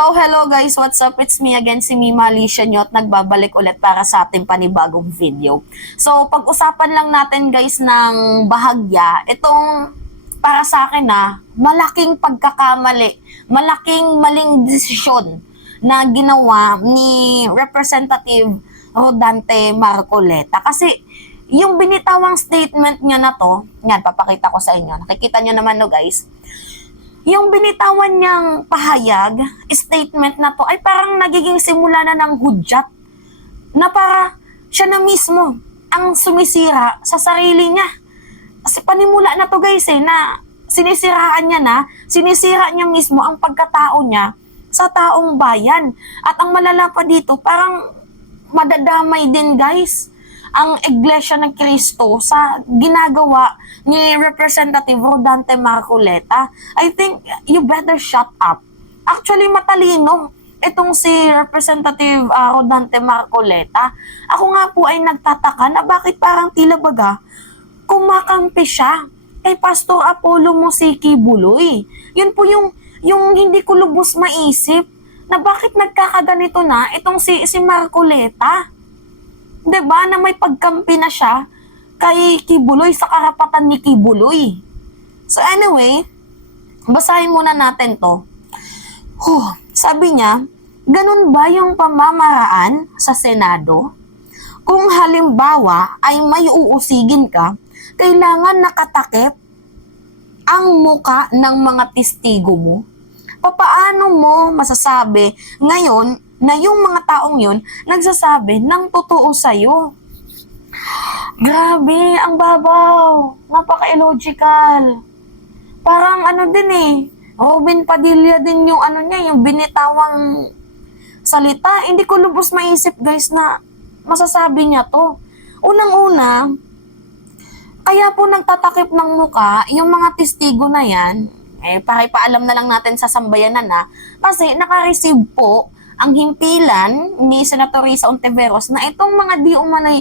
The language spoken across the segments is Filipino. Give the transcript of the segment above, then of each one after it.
So, hello guys, what's up? It's me again, si Mima Alicia nyo at nagbabalik ulit para sa ating panibagong video. So, pag-usapan lang natin guys ng bahagya, itong para sa akin malaking pagkakamali, malaking maling desisyon na ginawa ni Representative Rodante Marcoleta. Kasi, yung binitawang statement niya na to, yan, papakita ko sa inyo. Nakikita nyo naman no guys. Yung binitawan niyang pahayag, statement na to, ay parang nagiging simula na ng hudyat na para siya na mismo ang sumisira sa sarili niya. Kasi panimula na to guys na sinisiraan niya sinisira niya mismo ang pagkatao niya sa taong bayan. At ang malala pa dito, parang madadamay din guys ang Iglesia ng Cristo sa ginagawa ni Representative Rodante Marcoleta. I think you better shut up. Actually, matalino itong si Representative Rodante Marcoleta. Ako nga po ay nagtataka na bakit parang tila baga kumakampi siya kay Pastor Apollo Mosiki Buloy. Yun po yung hindi ko lubos maisip na bakit nagkakaganito na itong si Marcoleta. 'Di ba na may pagkampi na siya kay Kibuloy sa karapatan ni Kibuloy. So anyway, basahin muna natin to. Sabi niya, ganun ba yung pamamaraan sa Senado? Kung halimbawa ay may uusigin ka, kailangan nakatakip ang muka ng mga testigo mo. Papaano mo masasabi ngayon na yung mga taong yun nagsasabi ng totoo sa'yo? Grabe, ang babaw. Napaka-illogical. Parang Robin Padilla din yung yung binitawang salita. Hindi ko lubos maisip guys na masasabi niya to. Unang-una, kaya po nagtatakip ng muka yung mga testigo na yan, pakipaalam na lang natin sa sambayanan kasi naka-receive po ang himpilan ni Senator Risa Ontiveros na itong mga di umanay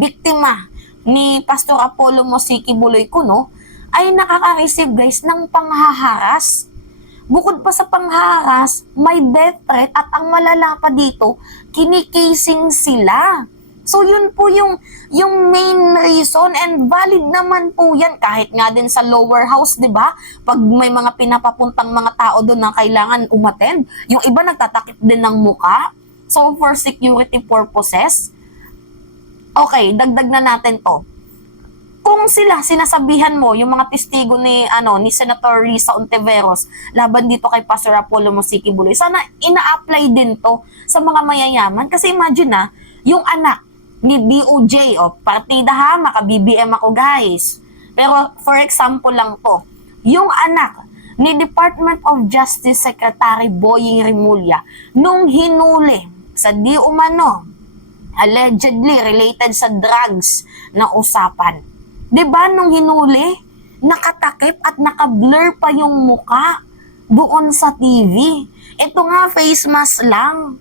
biktima ni Pastor Apollo Mosiki Buloy Kuno ay nakaka-receive guys ng panghaharas. Bukod pa sa panghaharas, may death threat at ang malala pa dito, kinikasing sila. So yun po yung main reason and valid naman po yan kahit nga din sa lower house, 'di ba? Pag may mga pinapapuntang mga tao doon na kailangan umattend, yung iba nagtatakip din ng muka. So for security purposes, okay, dagdag na natin 'to. Kung sinasabihan mo yung mga testigo ni Senator Risa Ontiveros laban dito kay Pastor Apollo Mosiki Buloy, sana ina-apply din 'to sa mga mayayaman kasi imagine yung anak ni DOJ, partida maka-BBM ako guys. Pero for example lang to, yung anak ni Department of Justice Secretary Boying Rimulya nung hinuli sa di umano allegedly related sa drugs na usapan. 'Di ba nung hinuli, nakatakip at naka-blur pa yung muka doon sa TV. Ito nga face mask lang.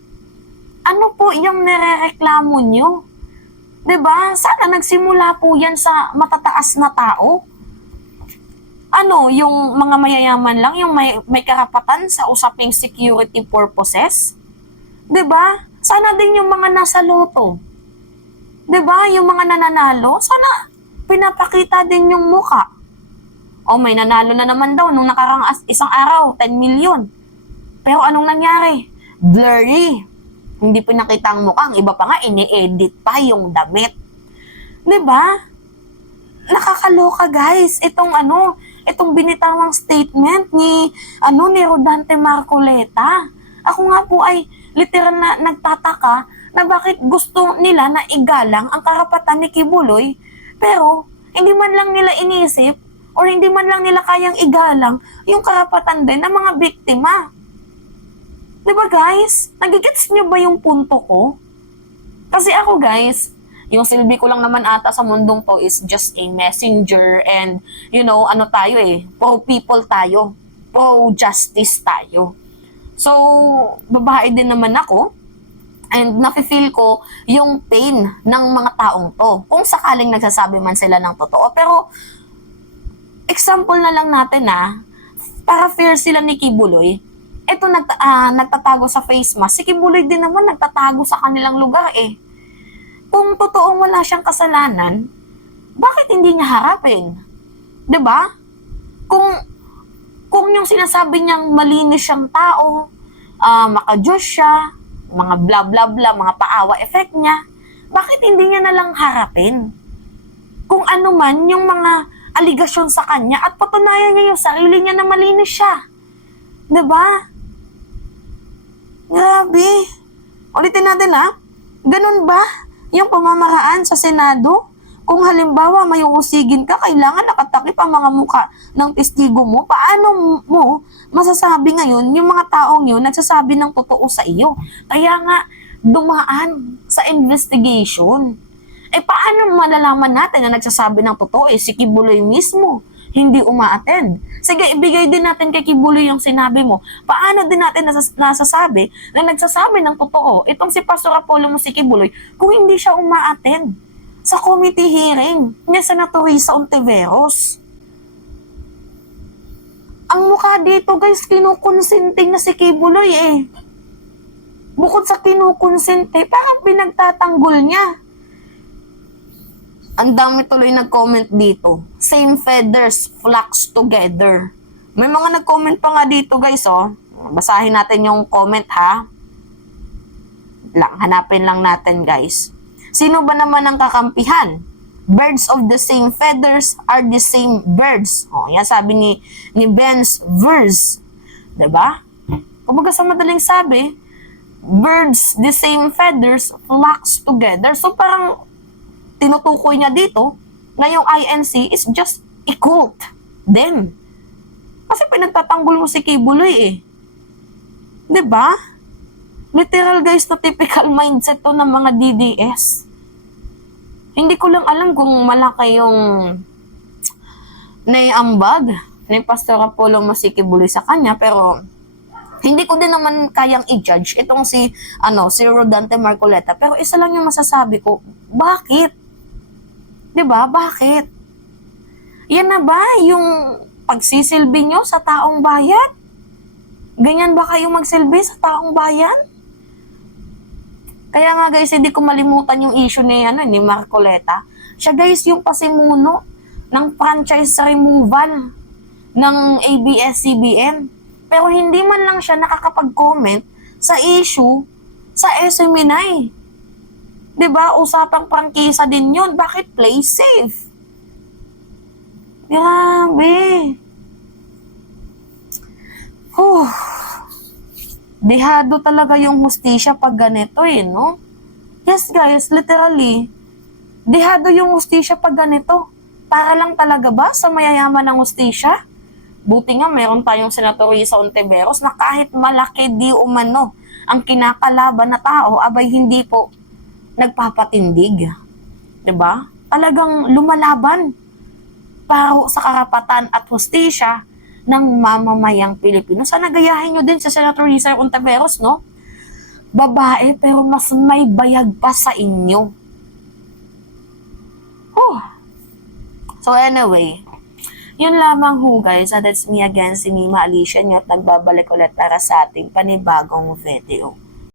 Ano po yung nirereklamo nyo? 'Di ba? Sana nagsimula po yan sa matataas na tao. Yung mga mayayaman lang, yung may karapatan sa usaping security purposes? 'Di ba? Sana din yung mga nasa loto. 'Di ba? Yung mga nananalo, sana pinapakita din yung muka. May nanalo na naman daw nung nakarang isang araw, 10 million. Pero anong nangyari? Blurry. Hindi pinakita ang mukha. Ang iba pa nga, ini-edit pa yung damit. 'Di ba? Nakakaloka guys. Itong binitawang statement ni Rodante Marcoleta. Ako nga po ay literal na nagtataka na bakit gusto nila na igalang ang karapatan ni Kibuloy, pero hindi man lang nila inisip or hindi man lang nila kayang igalang yung karapatan din ng mga biktima. Diba guys? Nagigets nyo ba yung punto ko? Kasi ako guys, yung silbi ko lang naman ata sa mundong to is just a messenger and tayo pro-people tayo. Pro-justice tayo. So, babae din naman ako and nafe-feel ko yung pain ng mga taong to. Kung sakaling nagsasabi man sila ng totoo. Pero, example na lang natin para fair sila ni Kibuloy, Ito nagtatago sa face mask. Si Kibuloy din naman nagtatago sa kanilang lugar eh. Kung totoong wala siyang kasalanan, bakit hindi niya harapin? 'Di ba? Kung yung sinasabi niyang malinis siyang tao, maka-Diyos siya, mga bla bla bla, mga paawa effect niya, bakit hindi niya na lang harapin? Kung ano man yung mga aligasyon sa kanya at patunayan niya yung sarili niya na malinis siya. 'Di ba? Grabe. Ulitin natin Ganun ba yung pamamaraan sa Senado? Kung halimbawa may uusigin ka, kailangan nakatakip ang mga muka ng testigo mo. Paano mo masasabi ngayon yung mga taong yun nagsasabi ng totoo sa iyo? Kaya nga, dumaan sa investigation. Paano malalaman natin na nagsasabi ng totoo? Si Kibuloy mismo hindi uma-attend. Sige, ibigay din natin kay Kibuloy yung sinabi mo. Paano din natin nasasabi na nagsasabi ng totoo itong si Pastor Apollo mo si Kibuloy kung hindi siya uma-attend sa committee hearing ni Senator Risa Ontiveros? Ang mukha dito guys, kinukonsinting na si Kibuloy Bukod sa kinukonsinte, parang pinagtatanggol niya. Ang dami tuloy nag-comment dito. Same feathers flocks together. May mga nag-comment pa nga dito guys Basahin natin yung comment hanapin lang natin guys. Sino ba naman ang kakampihan? Birds of the same feathers are the same birds. Yan sabi ni Ben's verse. 'Di ba? Kumbaga sa madaling sabi, birds the same feathers flocks together. So parang tinutukoy niya dito na yung INC is just a cult them. Kasi pinagtatanggol mo si Kibuloy 'Di ba? Literal guys, na typical mindset to ng mga DDS. Hindi ko lang alam kung malaki yung naiambag ni Pastor Apollo mo si Kibuloy sa kanya, pero hindi ko din naman kayang i-judge itong si Rodante Marcoleta. Pero isa lang yung masasabi ko, bakit? 'Di ba? Bakit? Yan na ba yung pagsisilbi nyo sa taong bayan? Ganyan ba kayo magsilbi sa taong bayan? Kaya nga guys, hindi ko malimutan yung issue ni Marcoleta. Siya guys yung pasimuno ng franchise removal ng ABS-CBN. Pero hindi man lang siya nakakapag-comment sa issue sa SMNI. 'Di ba? Usapang prangkisa din 'yon. Bakit play safe? Grabe. Dehado talaga yung hustisya pag ganito no? Yes guys, literally. Dehado yung hustisya pag ganito. Para lang talaga ba sa mayayaman ng hustisya? Buti nga meron tayong Senator Risa Ontiveros na kahit malaki di umano ang kinakalaban na tao, abay hindi po nagpapatindig. 'Di ba? Talagang lumalaban para sa karapatan at hustisya ng mamamayang Pilipino. Sana gayahin nyo din sa Senator Risa Ontiveros, no? Babae pero mas may bayag pa sa inyo. So anyway, yun lamang guys. That's me again, si Mima Alicia nyo, at nagbabalik ulit para sa ating panibagong video.